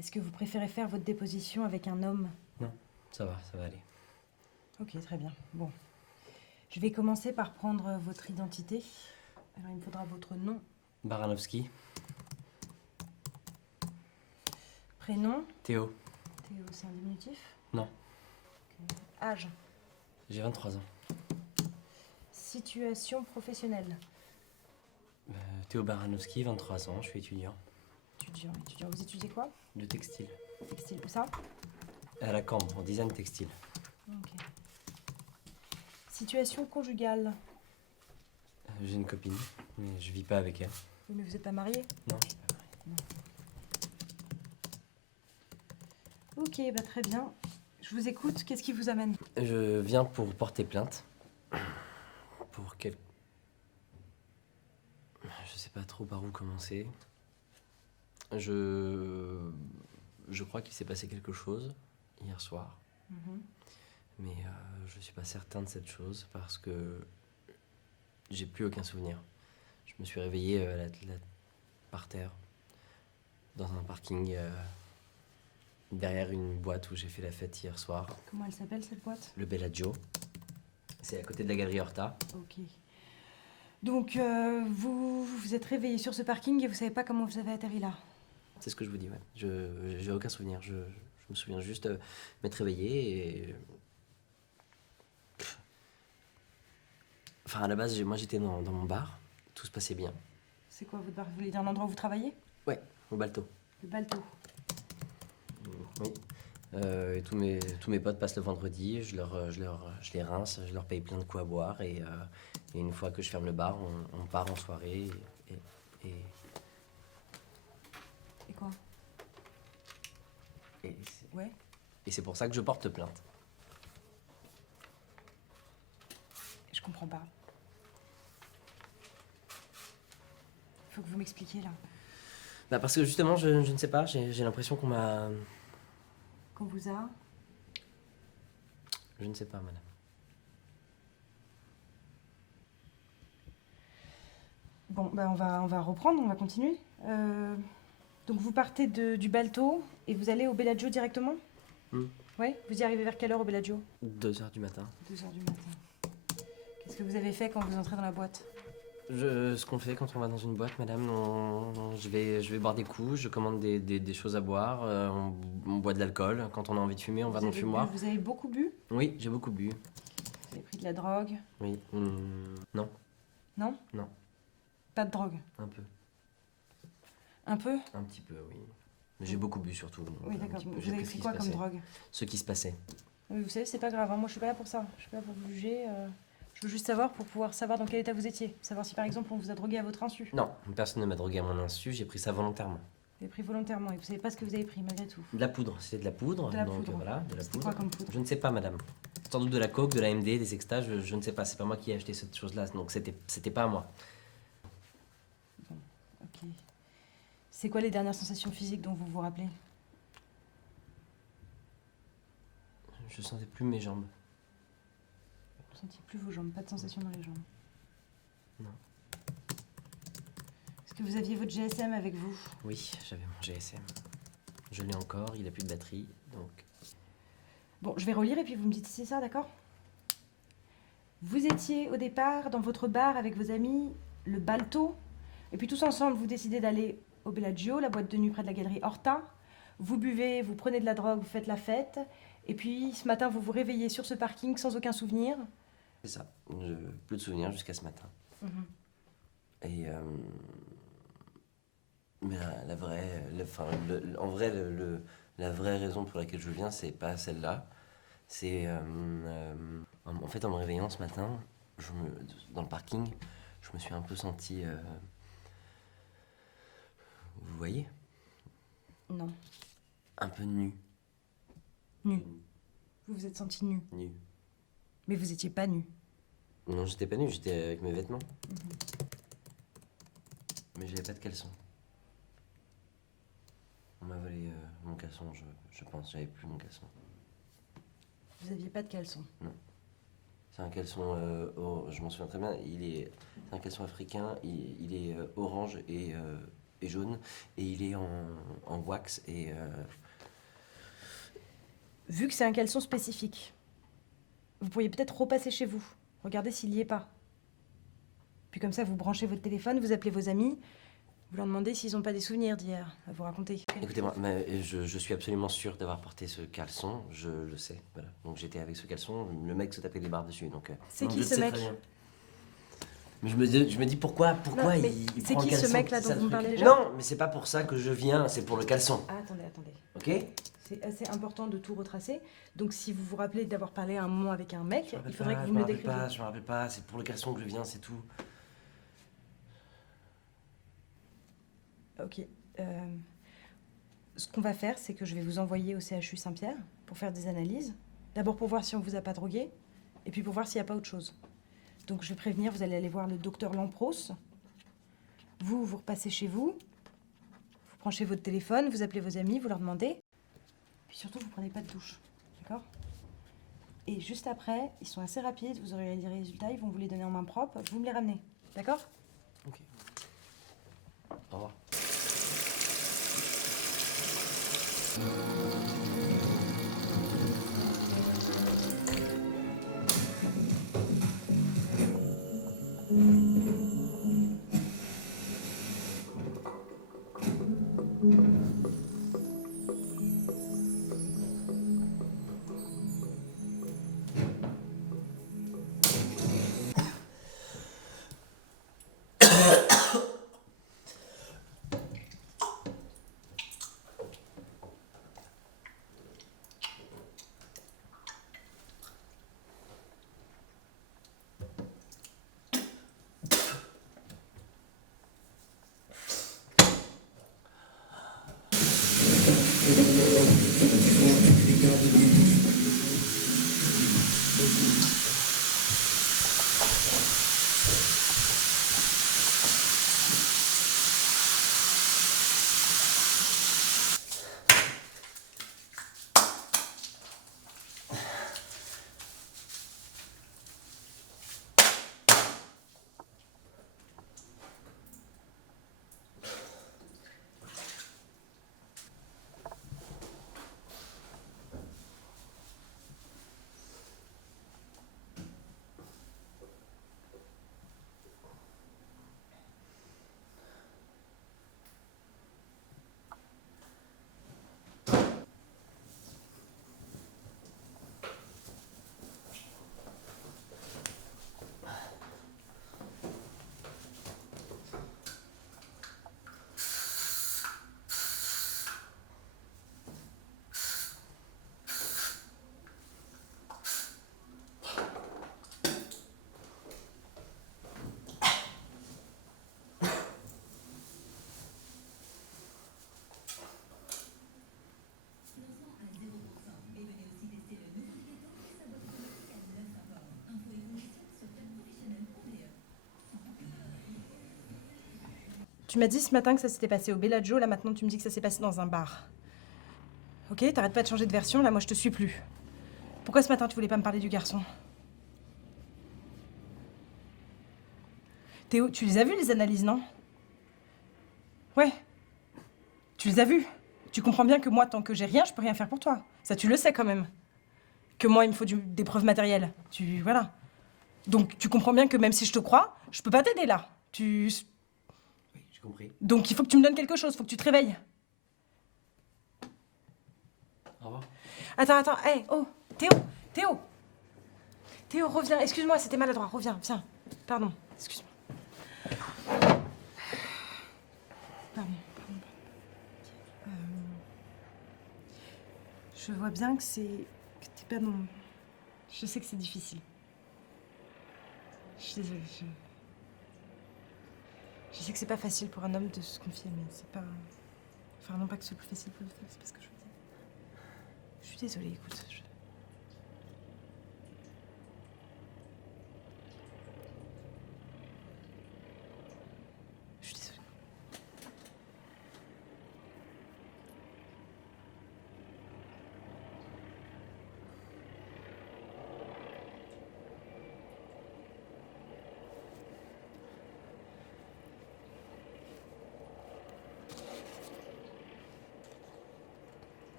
Est-ce que vous préférez faire votre déposition avec un homme? Non, ça va aller. Ok, très bien. Bon. Je vais commencer par prendre votre identité. Alors, il me faudra votre nom, Baranovski, prénom. Théo. Théo, c'est un diminutif? Non, Ok. Âge. j'ai 23 ans. Situation professionnelle. Théo Baranovski, 23 ans, je suis étudiant. Étudiant. Vous étudiez quoi? De textile. Textile. Où ça? À la Cambre, en design textile. Ok. Situation conjugale. J'ai une copine, mais je vis pas avec elle. Oui, mais vous n'êtes pas marié? Non, je suis pas marié. Ok, bah très bien. Je vous écoute. Qu'est-ce qui vous amène? Je viens pour porter plainte. Pour quel... Je sais pas trop par où commencer. Je crois qu'il s'est passé quelque chose hier soir. Mhm. Mais je suis pas certain de cette chose parce que j'ai plus aucun souvenir. Je me suis réveillé par terre, dans un parking, derrière une boîte où j'ai fait la fête hier soir, Comment elle s'appelle cette boîte? le Bellagio. C'est à côté de la galerie Horta. Ok. Donc, vous vous êtes réveillé sur ce parking et vous savez pas comment vous avez atterri là? C'est ce que je vous dis, ouais. J'ai aucun souvenir. Je me souviens juste m'être réveillé et... Enfin, à la base, moi j'étais dans mon bar, tout se passait bien. C'est quoi votre bar? Vous voulez dire un endroit où vous travaillez? Ouais, au Balto. Le Balto. Oui. Et tous mes potes passent le vendredi, je les rince, je leur paye plein de coups à boire et une fois que je ferme le bar, on part en soirée et, Et quoi? et, Ouais. et c'est pour ça que je porte plainte. Je comprends pas. Faut que vous m'expliquiez là. Bah parce que justement, je ne sais pas, j'ai l'impression qu'on m'a... Qu'on vous a... Je ne sais pas, madame. Bon, bah on va reprendre, on va continuer. Donc vous partez du Balto et vous allez au Bellagio directement? Ouais. Vous y arrivez vers quelle heure au Bellagio? 2 heures du matin. 2 heures du matin. Qu'est-ce que vous avez fait quand vous entrez dans la boîte? Ce qu'on fait quand on va dans une boîte, madame, je vais boire des coups, je commande des choses à boire, on boit de l'alcool. Quand on a envie de fumer, on va dans le fumoir. Vous avez beaucoup bu? Oui, j'ai beaucoup bu. Vous avez pris de la drogue? Oui. Non, Non? non, Pas de drogue? un peu. Un peu? Un petit peu, oui. Mais j'ai beaucoup bu surtout. donc Oui, un d'accord. petit peu, Vous j'ai avez pris ce pris qui quoi se comme passait. drogue? Ce qui se passait. Oui, vous savez, c'est pas grave, hein. Moi je suis pas là pour ça. Je suis pas là pour vous juger. Je veux juste savoir pour pouvoir savoir dans quel état vous étiez. Savoir si par exemple on vous a drogué à votre insu. Non, personne ne m'a drogué à mon insu, j'ai pris ça volontairement. Vous avez pris volontairement et vous savez pas ce que vous avez pris malgré tout. De la poudre, c'était de la poudre. De la donc poudre. voilà, de la C'était poudre. quoi comme poudre? Je ne sais pas, madame. Sans doute de la coke, de la MD, des extas, je ne sais pas. C'est pas moi qui ai acheté cette chose-là, donc c'était pas à moi. Bon, ok. C'est quoi les dernières sensations physiques dont vous vous rappelez? Je sentais plus mes jambes. Vous sentiez plus vos jambes, pas de sensation dans les jambes. Non. Est-ce que vous aviez votre GSM avec vous? Oui, j'avais mon GSM. Je l'ai encore, il a plus de batterie, donc... Bon, je vais relire et puis vous me dites si c'est ça, d'accord? Vous étiez au départ dans votre bar avec vos amis, le Balto, et puis tous ensemble vous décidez d'aller au Bellagio, la boîte de nuit près de la galerie Horta. Vous buvez, vous prenez de la drogue, vous faites la fête, et puis ce matin vous vous réveillez sur ce parking sans aucun souvenir. C'est ça. Plus de souvenirs jusqu'à ce matin. Et... Mais la vraie... en vrai, la vraie raison pour laquelle je viens, c'est pas celle-là. C'est... en fait, en me réveillant ce matin, dans le parking, je me suis un peu senti... vous voyez? Non. Un peu nu. Nu. Vous vous êtes senti nu. Nu. Mais vous étiez pas nu. Non, j'étais pas nu, j'étais avec mes vêtements. Mais j'avais pas de caleçon. On m'a volé mon caleçon, je pense. J'avais plus mon caleçon. Vous aviez pas de caleçon. Non. C'est un caleçon, je m'en souviens très bien, c'est un caleçon africain, il est orange et est jaune et il est en wax et... Vu que c'est un caleçon spécifique, vous pourriez peut-être repasser chez vous. Regardez s'il y est pas. Puis comme ça, vous branchez votre téléphone, vous appelez vos amis, vous leur demandez s'ils n'ont pas des souvenirs d'hier à vous raconter. Écoutez-moi, mais je suis absolument sûr d'avoir porté ce caleçon, je le sais, voilà. Donc j'étais avec ce caleçon, le mec se tapait des barres dessus, donc... C'est non, qui je ce sais mec? très bien. Mais je me dis pourquoi Non, mais il c'est prend qui le ce caleçon, mec-là c'est dont ça, vous me le truc. parlez déjà? Non, mais c'est pas pour ça que je viens, c'est pour le caleçon, Ah, attendez. ok? C'est assez important de tout retracer. Donc si vous vous rappelez d'avoir parlé à un moment avec un mec, Je me rappelle il faudrait pas, que je vous me me le rappelle décriviez. pas, je me rappelle pas, c'est pour le caleçon que je viens, c'est tout. Ok. Ce qu'on va faire, c'est que je vais vous envoyer au CHU Saint-Pierre pour faire des analyses. D'abord pour voir si on vous a pas drogué, et puis pour voir s'il n'y a pas autre chose. Donc je vais prévenir, vous allez aller voir le docteur Lampros. Vous repassez chez vous, vous branchez votre téléphone, vous appelez vos amis, vous leur demandez. Puis surtout, vous prenez pas de douche, d'accord? Et juste après, ils sont assez rapides, vous aurez les résultats, ils vont vous les donner en main propre, vous me les ramenez, d'accord? Ok. Au revoir. Tu m'as dit ce matin que ça s'était passé au Bellagio, là maintenant tu me dis que ça s'est passé dans un bar. Ok, t'arrêtes pas de changer de version, là moi je te suis plus. Pourquoi ce matin tu voulais pas me parler du garçon? Théo, tu les as vues les analyses, non? Ouais. Tu les as vues. Tu comprends bien que moi, tant que j'ai rien, je peux rien faire pour toi. Ça, tu le sais quand même. Que moi, il me faut des preuves matérielles. Voilà. Donc, tu comprends bien que même si je te crois, je peux pas t'aider là. Oui, j'ai compris. Donc, il faut que tu me donnes quelque chose, faut que tu te réveilles. Au revoir. Attends, hé, oh, Théo, reviens, excuse-moi, c'était maladroit, reviens, viens. Pardon, excuse-moi. Pardon. Je vois bien que t'es pas dans... Je sais que c'est difficile. Je suis désolée, je sais que c'est pas facile pour un homme de se confier, mais c'est pas... Enfin, non pas que ce soit plus facile pour les femmes, c'est pas ce que je veux dire. Je suis désolée, écoute.